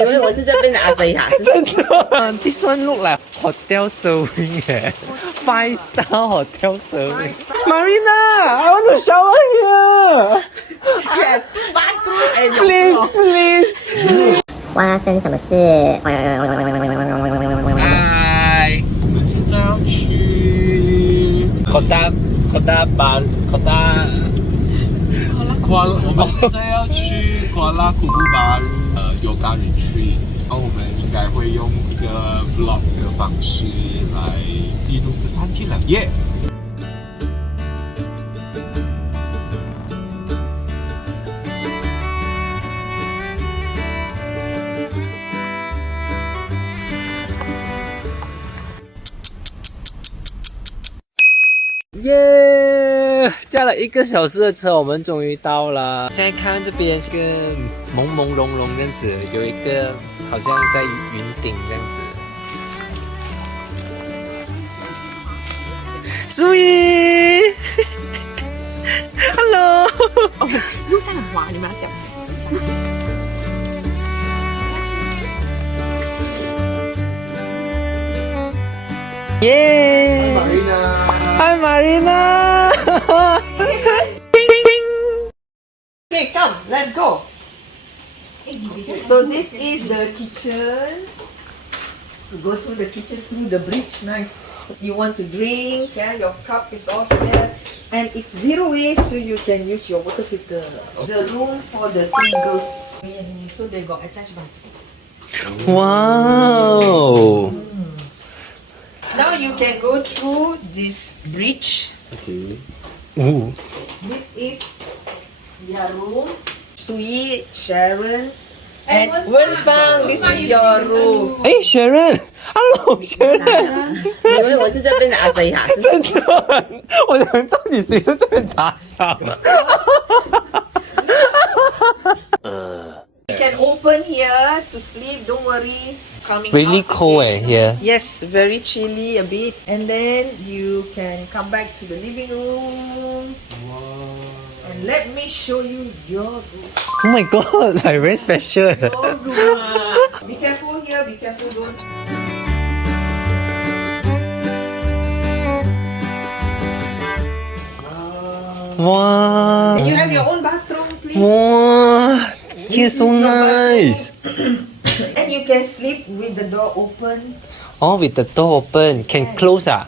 以为我是这边的阿飞哈？真的，this one look like hotel serving 耶，5 star hotel serving. Mareena, I want to shower here. Yes, bathroom and Please, please. 哇，生什么事？嗨，我们现在要去Kuala我们现在要去Kuala Kubu Bharu Yoga Retreat，然后我们应该会用一个 vlog 的方式来记录这3天2夜。耶！驾了1个小时的车，我们终于到了。现在看这边是个朦朦胧胧这样子，有一个好像在云顶这样子。苏怡 ，Hello。路上很滑，你们要小心。耶 ！Hi Mareena。Okay, come, let's go. So this is the kitchen. Go through the kitchen, through the bridge. Nice. You want to drink? Yeah, your cup is all there, and it's 0 waste, so you can use your water filter. The room for the 2 girls, so they got attached bathroom. Wow. Now you can go through this bridge. Okay. Ooh. This is their room. Sui, Sharon, and Wenfang. This is your room. 哎，Sharon，Hello Sharon。以为我是这边的阿飞哈？真的，我想到底谁在这边打扫了You can open here to sleep. Don't worry. Coming？Really out cold again. here. Yes, very chilly a bit. And then you can come back to the living room. And let me show you your room. Oh my god, like very special. Your room. Be careful here. Be careful. Don't. Wow. And you have your own bathroom, please. Wow. Here's so This is your nice. And you can sleep with the door open. Oh, with the door open, can close 啊？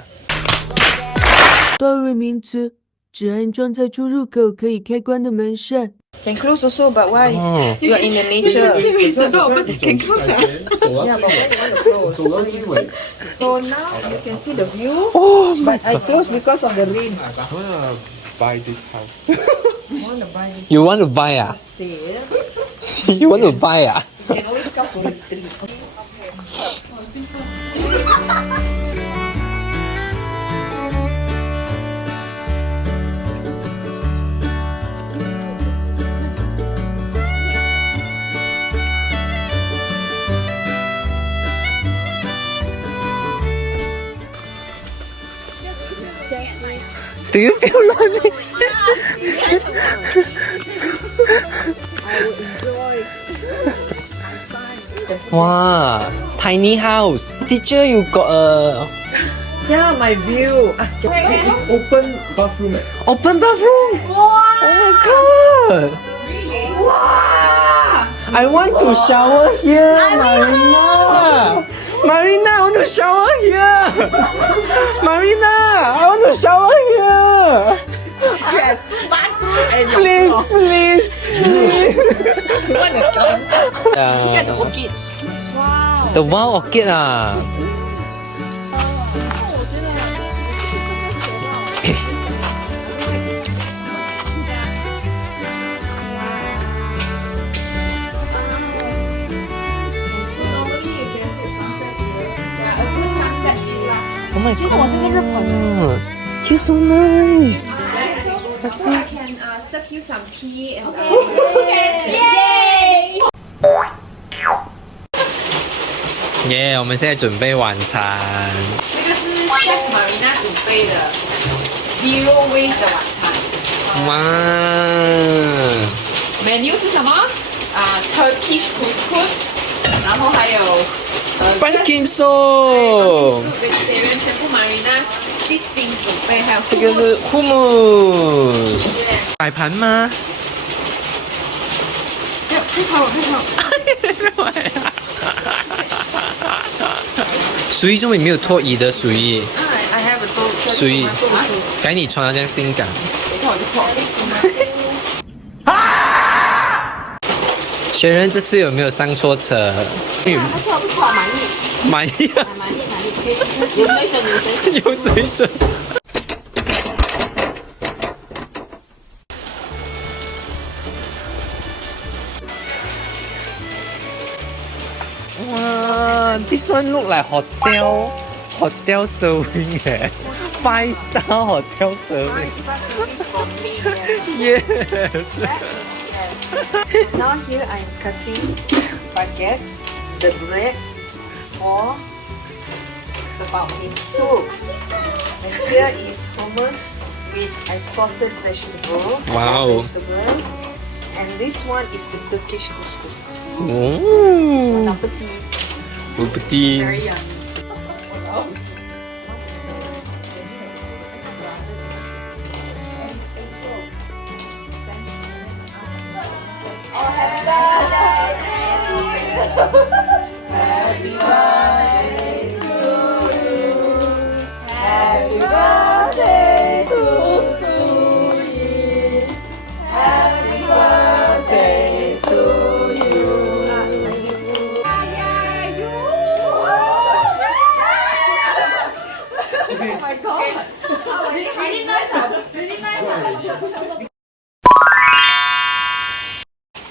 单位名词，指安装在出入口可以开关的门扇。 Can close also, but why? Oh. You are in the nature. The door open, can close that. Yeah, but why you want to close? So now you can see the view. Oh my But I close because of the rain. Buy this house. I want to buy this You want to buy 啊？ sale. You want to buy 啊？ You can always come for retreat. Do you feel lonely? Wow, tiny house. Teacher, you got a Yeah, my view. It's open bathroom. open bathroom. Oh my god. I want to shower here, Mareena. Mareena, I want to shower here. Mareena, I want to shower here. Yes, bathroom and your Please, floor. please, please. You want to climb? Look at the orchid. The wild orchid ah. Oh my god. You're so nice. So I can serve you some tea and Yeah, 我们现在准备晚餐。这个是 Chef Mareena 准备的 Zero Waste 的晚餐。哇 Menu 是什么？Turkish couscous，后还有pumpkin soup， vegetarian 全部 Mareena 细心准备，还有这个是 hummus， 摆盘吗？属于中没有脱衣的属于， I have a total 属于，该你穿的这样性感。等一下我就脱。学人这次有没有上错车？不错不错，满意满意啊，满意，有水准有水准。有水准。哇，this one look like hotel serving 哎，5 star hotel serving。Yes. Now here I'm cutting baguette, the bread for the pumpkin soup. And here is hummus with assorted vegetables. Wow. Vegetables. And this one is the Turkish couscous. Oh, Bon appetit. bubdi. Very yummy.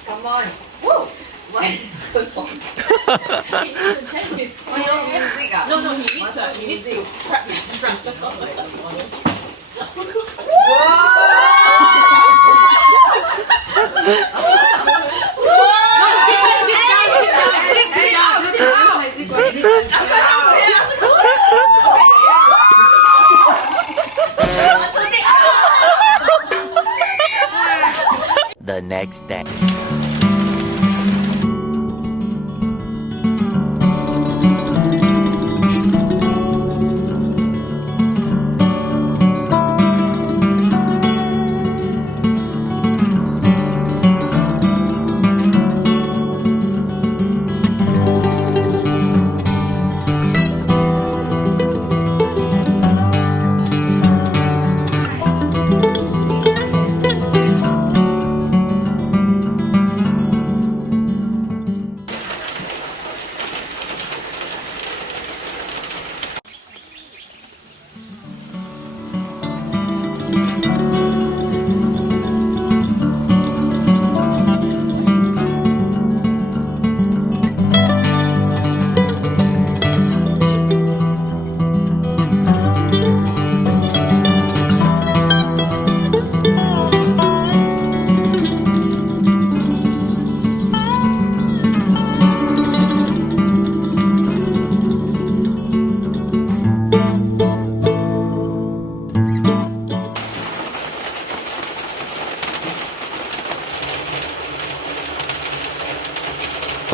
Come on. Woo! Why is so long? He needs to check his Music ah? No, he needs to prep his strength. The next day.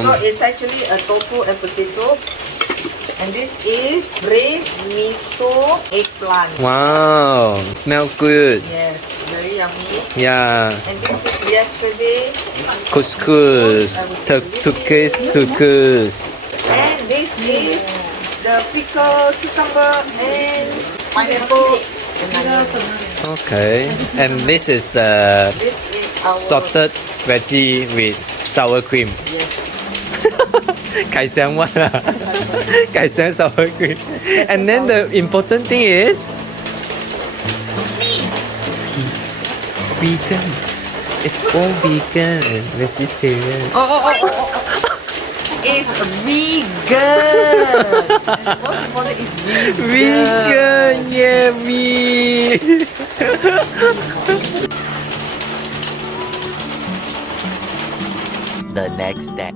So it's actually a tofu and potato. And this is braised miso eggplant. Wow, smell good. Yes, very yummy. Yeah, And this is yesterday. couscous, Turkish couscous. And this is the pickled cucumber and pineapple and onion. Okay, and this is the This is our salted veggie with sour cream. Yes. 改香味啊，改香 sour cream. And then the important thing is vegan. It's all vegan and vegetarian. It's vegan. And the most important is vegan. Vegan, yeah, we. The next day.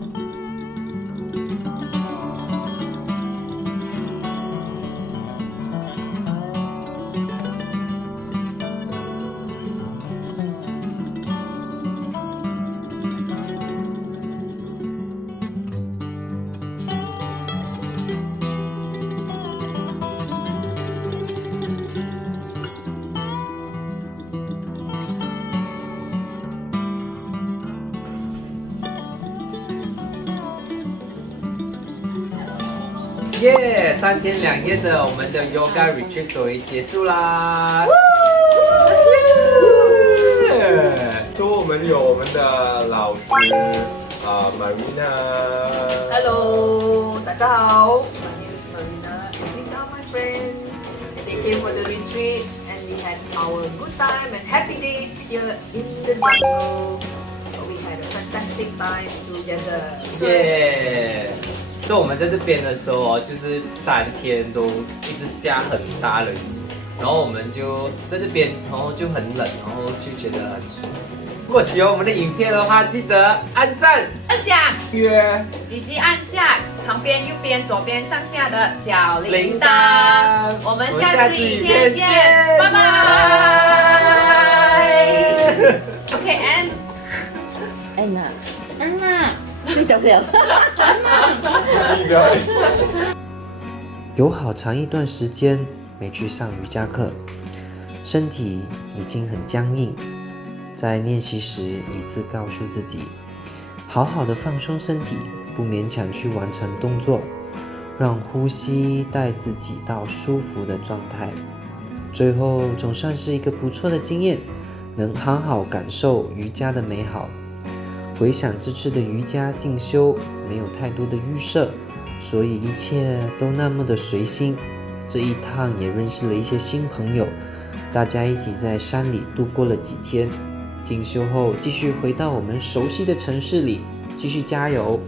耶！3天2夜的我们的 Yoga Retreat 终于结束啦！所以我们有我们的老师Mareena。 Hello， 大家好。My name is Mareena. These are my friends. They came for the retreat and we had our good time and happy days here in the jungle. So we had a fantastic time together. 耶！就我们在这边的时候就是3天都一直下很大的雨，然后我们就在这边，然后就很冷，然后就觉得很舒服。如果喜欢我们的影片的话，记得按赞、按下约以及按下旁边、右边、左边、上下的小铃铃铛。铛。我们下次影片见，拜拜。OK， Anna，睡着了。有好长一段时间没去上瑜伽课，身体已经很僵硬。在练习时，一直告诉自己，好好的放松身体，不勉强去完成动作，让呼吸带自己到舒服的状态。最后总算是一个不错的经验，能好好感受瑜伽的美好。回想这次的瑜伽静修，没有太多的预设，所以一切都那么的随心。这一趟也认识了一些新朋友，大家一起在山里度过了几天。静修后，继续回到我们熟悉的城市里，继续加油。